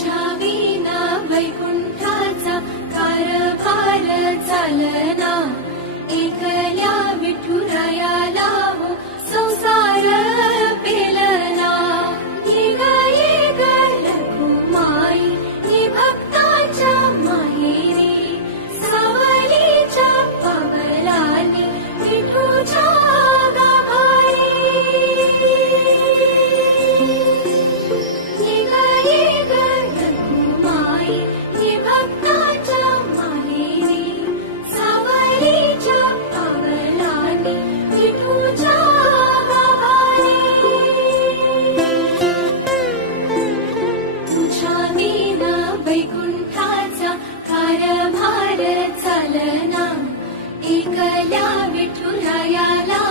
तुझ्या विना वैकुंठाचा कारभार चालना, एकल्या विठुरायाला हो संसार पेलना. ये ग रखुमाई ये भक्तांच्या माहेरी, सावलीच्या पावलाने विठूच्या गाभारी. ये ग रखुमाई ये भक्तांच्या माहेरी, सावलीच्या पावलाने विठूच्या गाभारी. तुझ्या विना वैकुंठाचा कारभार चालना, एकल्या विठुरायाला